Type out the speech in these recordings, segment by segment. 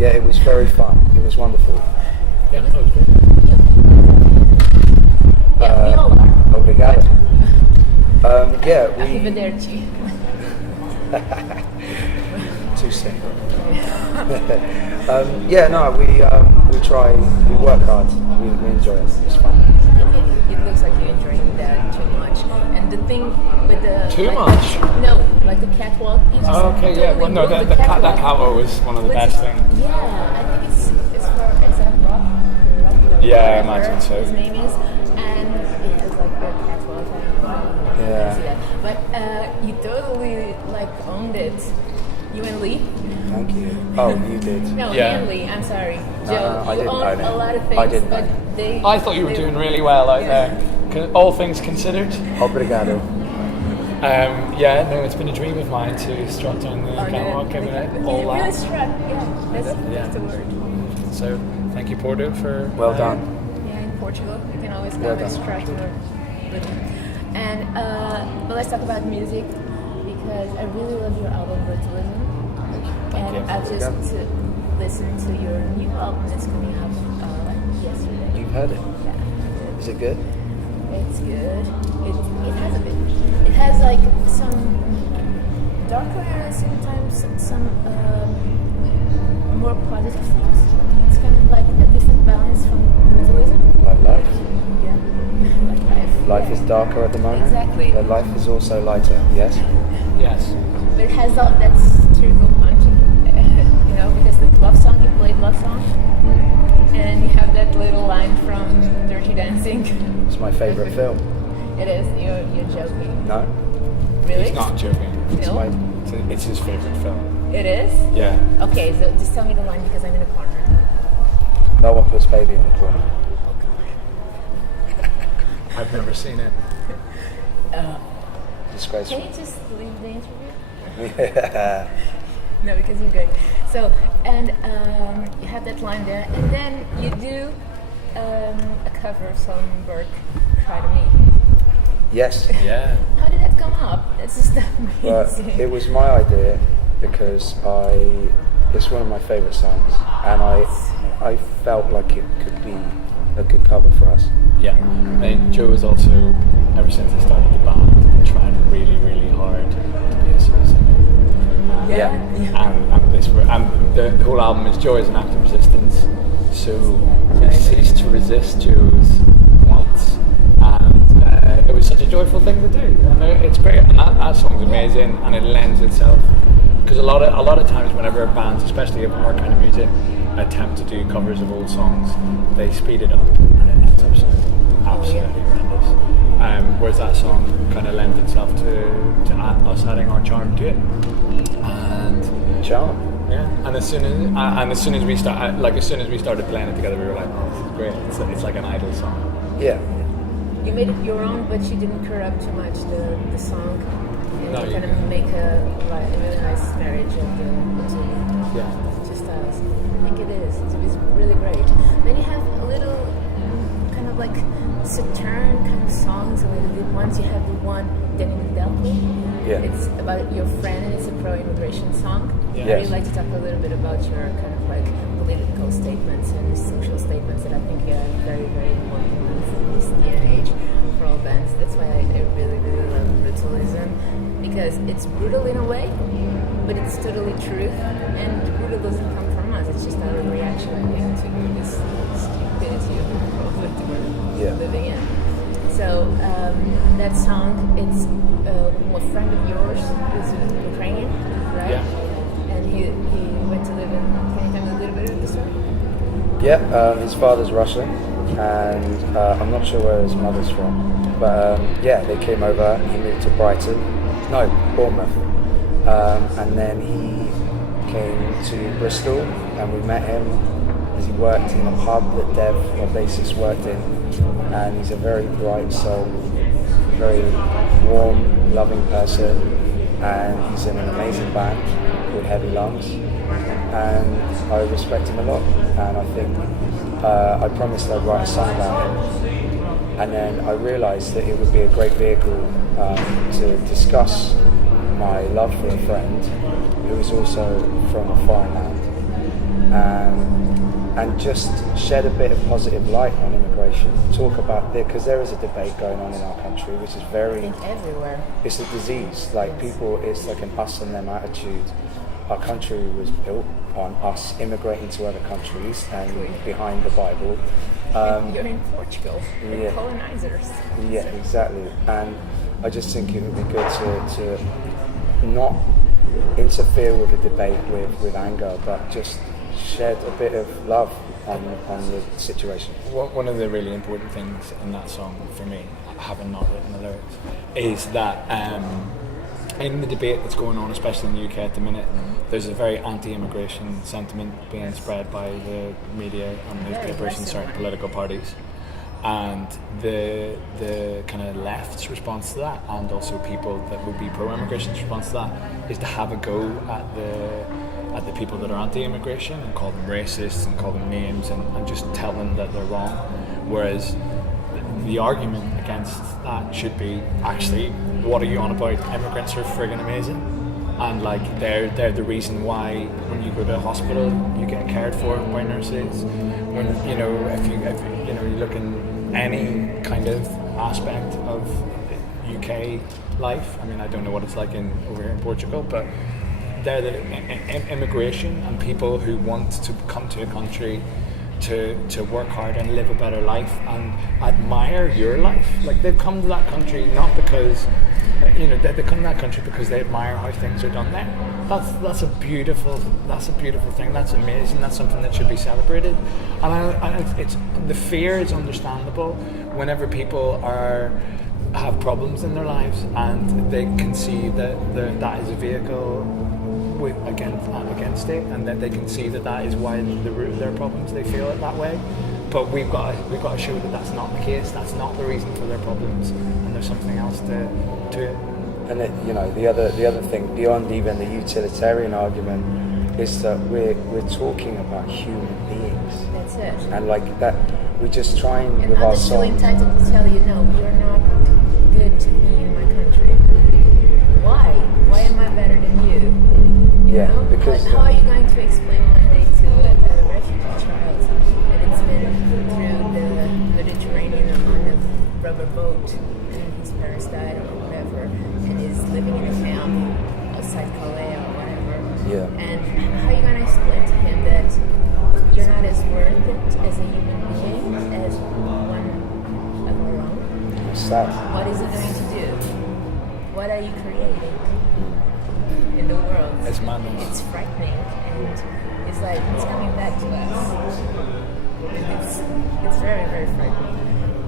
Yeah, it was very fun. It was wonderful. Yeah, that was great. Yeah, we all are. Obrigado. Yeah, we... Arrivederci. Too simple. Yeah, no, we try, we work hard, we enjoy it, it's fun. It looks like you're enjoying that too much. And the thing with the... Too much? No, like the catwalk. You just Okay, yeah. Well, no, totally that catwalk. catwalk was one of the Which best is- things. Yeah, I think it's for, is that Rob? Yeah, I whatever imagine so. His name is. And it has like a catwalk. I don't know. Yeah. I see that. But you totally like owned it. You and Lee? Thank you. Oh, you did? No, Yeah. and Lee, I'm sorry. No, Joe, I you didn't own own it. a lot of things, I didn't but own it. they... I thought you were doing really well out there. All things considered. Obrigado. Yeah, no, it's been a dream of mine to strut down the catwalk and all Really that. struck, yeah. That's the word. So, thank you, Porto, for... Well done. Yeah, in Portugal, you can always Well come and done. strut with them. And, but let's talk about music, because I really love your album, Brutalism. And you. I've just listened to your new album that's coming out yesterday. You've heard it? Yeah. Is it good? It's good. It has a bit. It has like some darker and sometimes some more positive things. It's kind of like a different balance from Brutalism. Like life? Yeah. Like life. Life Yeah. is darker at the moment? Exactly. But life is also lighter, yes? Yes. But it has all that satirical punch, you know, because the love song, you played love song, and you have that little line from Dirty Dancing. It's my favourite film. It is. You're joking. No? Really? He's not joking. No? It's his favourite film. It is? Yeah. Okay, so just tell me the line because I'm in a corner. No one puts baby in the corner. I've never seen it. Disgraceful. Can you just leave the interview? Yeah. No, because you're good. So, and you have that line there, and then you do a cover of some Burke, Cry to Me. Yes. Yeah. How did that come up? It's just But amazing. it was my idea because it's one of my favourite songs, and I felt like it could be a good cover for us. Yeah. I mean, Joe has also, ever since he started the band, been trying really, really hard to be a solo singer. Yeah. And the whole album is Joy as an act of resistance. So we ceased to resist Joe's wants, and it was such a joyful thing to do. And it's great, and that song's amazing, and it lends itself because a lot of times whenever bands, especially of our kind of music, attempt to do covers of old songs, they speed it up, and it ends up sounding absolutely horrendous. Whereas that song kind of lends itself to us adding our charm to it. And Charm. yeah, and as soon as we started playing it together, we were like, oh, this is great. It's like an idol song. Yeah. You made it your own, but you didn't corrupt too much the song. No, you you kind of didn't. make a really nice marriage of the two styles. I think it is. It's really great. Then you have a little kind of like Saturn kind of songs, a little bit ones. You have the one Danny Delco. Yeah. It's about your friend, and it's a pro-immigration song. Yeah. I'd Yes. really like to talk a little bit about your kind of like political statements and social statements that I think are very, very important in this day and age for all bands. That's why I really, really love Brutalism, because it's brutal in a way, but it's totally true. And the brutal doesn't come from us; it's just our reaction, I think, to this stupidity of the world that we're living in. So that song, it's a friend of yours who's Ukrainian, right? Yeah. And he went to live in. Can you tell me a little bit of the story? Yeah, his father's Russian, and I'm not sure where his mother's from. But yeah, they came over, he moved to Bournemouth. And then he came to Bristol, and we met him as he worked in a pub that Dev, our bassist, worked in. And he's a very bright soul, very warm, loving person, and he's in an amazing band called Heavy Lungs. And I respect him a lot, and I think I promised I'd write a song about him, and then I realised that it would be a great vehicle to discuss my love for a friend who is also from a foreign land, and just shed a bit of positive light on immigration. Talk about it, because there is a debate going on in our country, which is very... I think everywhere. It's a disease. Like people, it's like an us and them attitude. Our country was built on us immigrating to other countries and behind the Bible. You're in Portugal. We're colonizers. Yeah, exactly. And I just think it would be good to not interfere with the debate with anger, but just shed a bit of love on the situation. One of the really important things in that song for me, having not written the lyrics, is that in the debate that's going on, especially in the UK at the minute, there's a very anti-immigration sentiment being spread by the media and newspapers and certain political parties. And the kind of left's response to that, and also people that would be pro-immigration's response to that, is to have a go at the people that are anti-immigration and call them racists and call them names and just tell them that they're wrong. Whereas the argument against that should be, actually, what are you on about? Immigrants are friggin' amazing. And like they're the reason why when you go to a hospital you get cared for by nurses. When if you look in any kind of aspect of UK life, I mean, I don't know what it's like over here in Portugal, but they're the immigration and people who want to come to a country to work hard and live a better life and admire your life. Like, they've come to that country not because they come to that country because they admire how things are done there. That's a beautiful thing. That's amazing. That's something that should be celebrated. And it's the fear is understandable whenever people have problems in their lives and they can see that that is a vehicle against it, and that they can see that is why the root of their problems, they feel it that way. But we've got to show that that's not the case. That's not the reason for their problems, and there's something else to it. And the other thing beyond even the utilitarian argument is that we're talking about human beings. That's it. And like that, we just try and with I'm our just feeling songs. entitled to tell you, no, you're not good to be in my country. Why? Why am I better than you? You know? Because how are you going to explain one day to a refugee child that it's been through the Mediterranean on a rubber boat and his parents died or whatever, and is living in a camp outside Calais or whatever? Yeah. And how are you going to explain to him that you're not as worth it as a human being as one of our own? It's sad. What is it going to do? What are you creating in the world? It's madness. It's frightening, and it's like it's coming back to us. It's very, very frightening,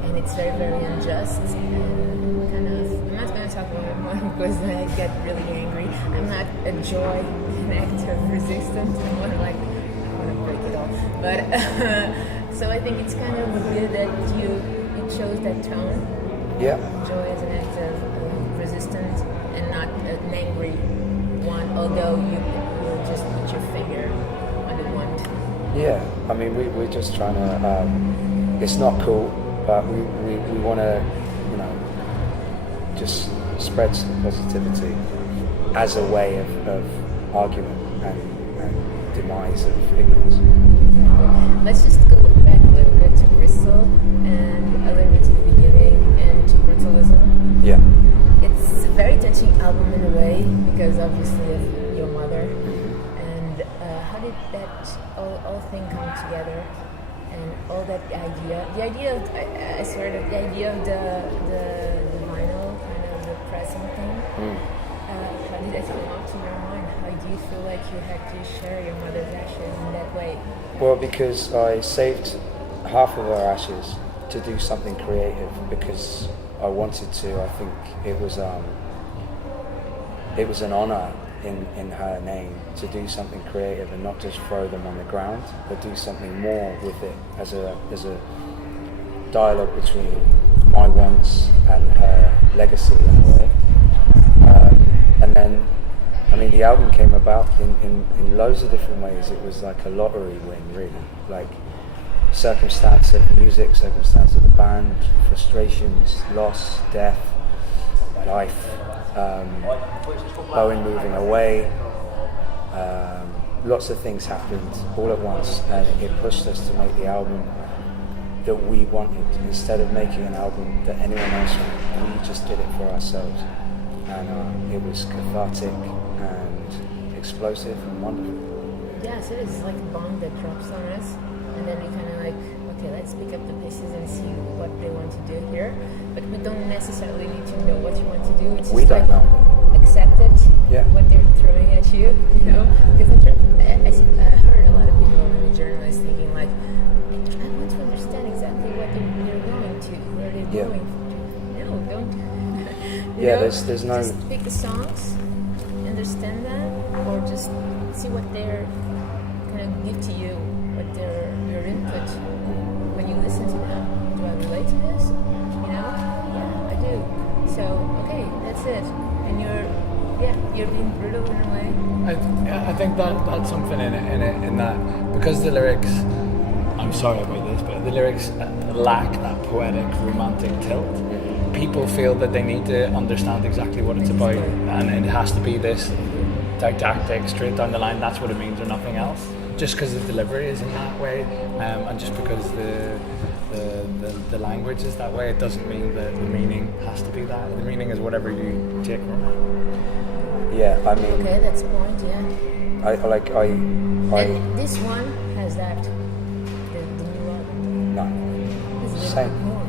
and it's very, very unjust. And kind of, I'm not going to talk about it more because I get really angry. I'm not a joy, an act of resistance. I'm more like, I want to break it all. But so I think it's kind of good that you chose that tone. Yeah. Joy as an act of resistance and not an angry one, although you just put your finger on the one. Yeah, I mean, we're just trying to, it's not cool, but we want to, just spread some positivity as a way of argument and demise of ignorance. Let's just go back a little bit to Bristol and a little bit to the beginning and to Brutalism. Yeah. It's a very touching album in a way because obviously of your mother. And how did that all thing come together? And all that idea of the idea of the vinyl, kind of the pressing thing. How did that come up to your mind? How do you feel like you had to share your mother's ashes in that way? Well, because I saved half of her ashes to do something creative because I wanted to. I think it was an honor in her name to do something creative and not just throw them on the ground, but do something more with it as a dialogue between my wants and her legacy in a way. And then, I mean, the album came about in loads of different ways. It was like a lottery win, really. Like circumstance of music, circumstance of the band, frustrations, loss, death, life, Bowen moving away, lots of things happened all at once, and it pushed us to make the album that we wanted. Instead of making an album that anyone else wanted, we just did it for ourselves. And it was cathartic and explosive and wonderful. Yes, it is like a bomb that drops on us, and then we kind of like, okay, let's pick up the pieces and see what they want to do here. But we don't necessarily need to know what you want to do. It's just We don't know. Accept it, Yeah. what they're throwing at you, you know? Because I heard a lot of people, maybe journalists, thinking like, I want to understand exactly what they're going to, where they're Yeah. going to. No, don't. You Yeah, know? there's no. Just pick the songs, understand them, or just see what they're kind of give to you, what your input when you listen to them. Do I relate to this? You know? Yeah, I do. So, okay, that's it. And you're being brutal in a way. I think that's something in that, because the lyrics, I'm sorry about this, but the lyrics lack that poetic, romantic tilt. People feel that they need to understand exactly what it's about, and it has to be this didactic, straight down the line, that's what it means or nothing else. Just because the delivery is in that way, and just because the language is that way, it doesn't mean that the meaning has to be that. The meaning is whatever you take from it. Yeah, I mean. Okay, that's the point. Yeah. And this one has that. The new album. No. It's a little Same. bit more.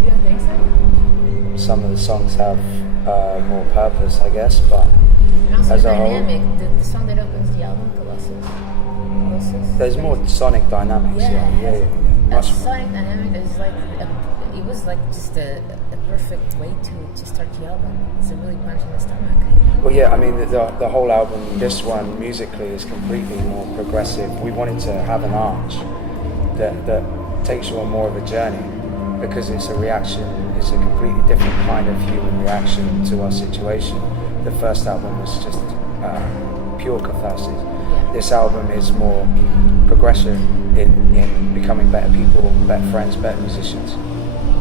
You don't think so? Some of the songs have more purpose, I guess, but And also as the a whole, dynamic. The song that opens the album, Colossus. there's more sonic dynamics. Yeah. Much more. Sonic dynamic is like it was like just a perfect way to start the album. It's a really punch in the stomach. Well, yeah, I mean the whole album, this one musically is completely more progressive. We wanted to have an arch that takes you on more of a journey, because it's a reaction. It's a completely different kind of human reaction to our situation. The first album was just pure catharsis. Yeah. This album is more progression in becoming better people, better friends, better musicians.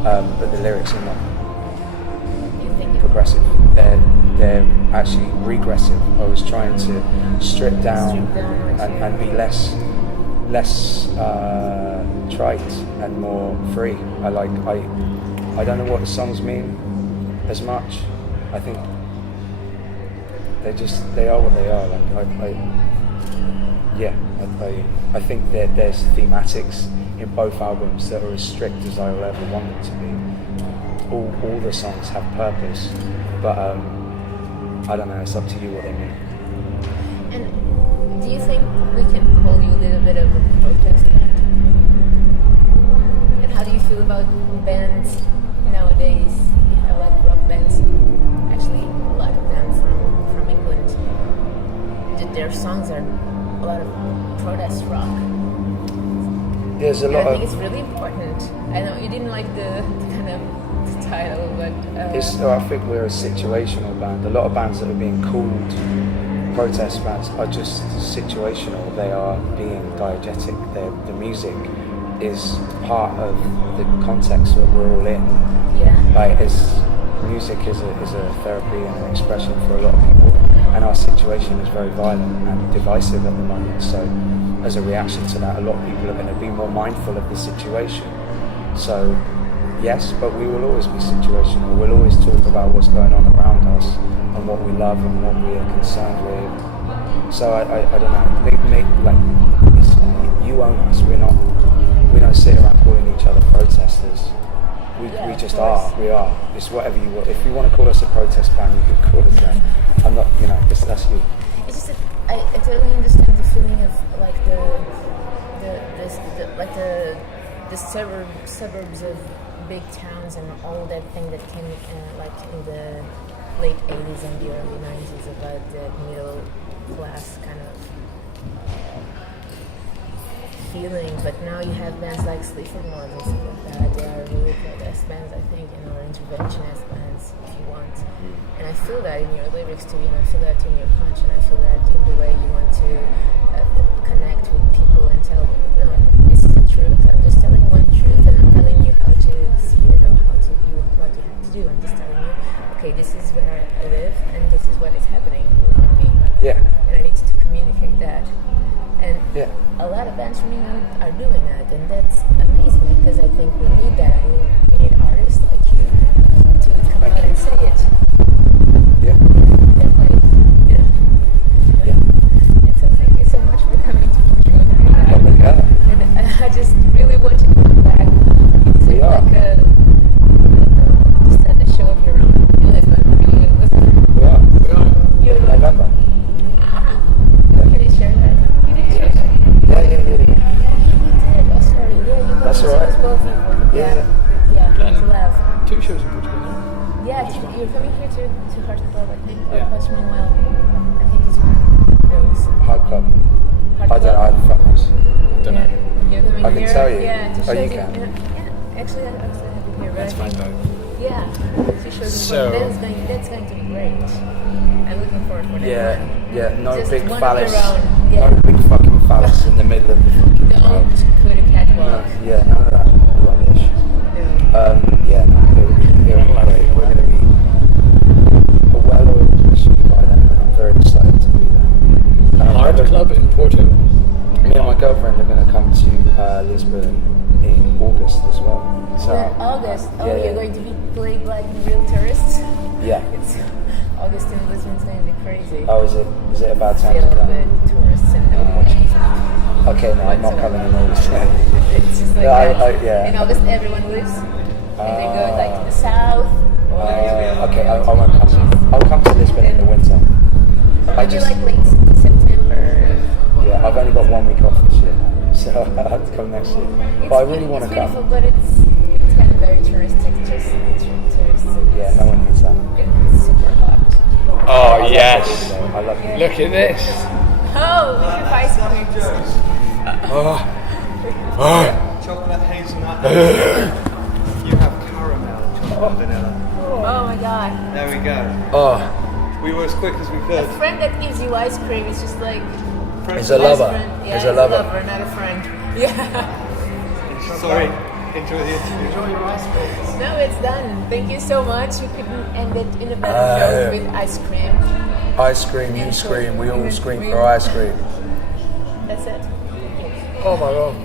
But the lyrics are not You think progressive. They're actually regressive. I was trying to strip down and be less trite and more free. I don't know what the songs mean as much. I think they are what they are. I think that there's thematics in both albums that are as strict as I will ever want them to be. All the songs have purpose, but I don't know. It's up to you what they mean. And do you think we can call you a little bit of a protest band? And how do you feel about bands nowadays? You have like rock bands, actually a lot of them from England. Their songs are a lot of protest rock. There's a And lot I of. think it's really important. I know you didn't like the kind of the title, but I think we're a situational band. A lot of bands that are being called protest bands are just situational. They are being diegetic. The music is part of the context that we're all in. yeah. Like, music is a therapy and an expression for a lot of people, and our situation is very violent and divisive at the moment. So, as a reaction to that, a lot of people are going to be more mindful of the situation. So, yes, but we will always be situational. We'll always talk about what's going on around us and what we love and what we are concerned with. So I don't know. You own us. We don't sit around calling each other protesters. We just are. We are. It's whatever you want. If you want to call us a protest band, you can call us that. I'm not. That's you. It's just that I totally understand the feeling of like the suburbs of big towns and all that thing that came like in the late 80s and the early 90s about the middle class kind of feeling. But now you have bands like Sleaford Mods and stuff like that. They are really protest bands, I think, or interventionist bands, if you want. And I feel that in your lyrics too, and I feel that in your punch, and I feel that in the way you want to connect with people and tell them, no, this is the truth. I'm just telling one truth, and I'm telling you how to see it or what you have to do. I'm just telling you, okay, this is where I live, and this is what is happening around me. Yeah. And I Yeah. a lot of bands from England are doing it, and that's amazing because I think we need that. We need artists like you to come out and say it. Yeah. Definitely. Yeah. And so thank you so much for coming to Portugal. And I just really want you to come back. It's We are. like just a show of your own in Lisbon. You in Lisbon? We are. You're In November. Can you share that? You did share that? Yeah. You did. Oh, sorry. Yeah, you That's got all right. as well, people. Yeah. Yeah. To laugh. 2 shows in Portugal now. Yeah, you're coming here to Heart Club, I think. Yeah. Or Meanwhile, I think it's one of those. Hard club. Heart I don't Club. know. I don't know. Don't know. You're coming I can here. tell you. Yeah, to Oh, show you you. can? Yeah. Actually, I also have it here. But That's I fine think, though. yeah, to show you. So- That's going to be great. I'm looking forward for that Yeah. one. Yeah. No Just big one of phallus. your own. Yeah. No big fucking phallus in the middle of the fucking crowd. Don't put a catwalk. Yeah. None of that rubbish. No. Yeah, no, it'll be great. We're going to be a well-oiled machine by then, and I'm very excited to be there. And I'm Hard never- Club in Porto. Me and my girlfriend are going to come to Lisbon in August as well. So, In August. Oh, yeah, you're yeah. going to be playing like real tourists? Yeah. It's August in Lisbon's going to be crazy. Oh, is it a bad time to Filled come? with tourists and no Portuguese. Okay, no, I'm not coming in August. It's just like Yeah, that. yeah. In August, everyone leaves. And they go like to the south. Okay, I won't come. I'll come to Lisbon in the winter. I Maybe just, like late September. yeah, I've only got 1 week off this year, so I'll have to come next year. But I really want to It's beautiful, come. but it's kind of very touristic. Just touristic. Yeah, no one needs that. It's super hot. Oh yes. I love it. Look at this. Oh, we have ice cream. Chocolate hazelnut. You have caramel, chocolate vanilla. Oh my god. There we go. Oh, We were as quick as we A could. friend that gives you ice cream is just like it's a best lover. friend. Yeah, It's a lover. not a friend. Yeah. Sorry. Enjoy the interview. Enjoy your ice cream. No, it's done. Thank you so much. You couldn't end it in a better note with ice cream. Ice cream, you scream, we all scream for ice cream. That's it. Oh my god.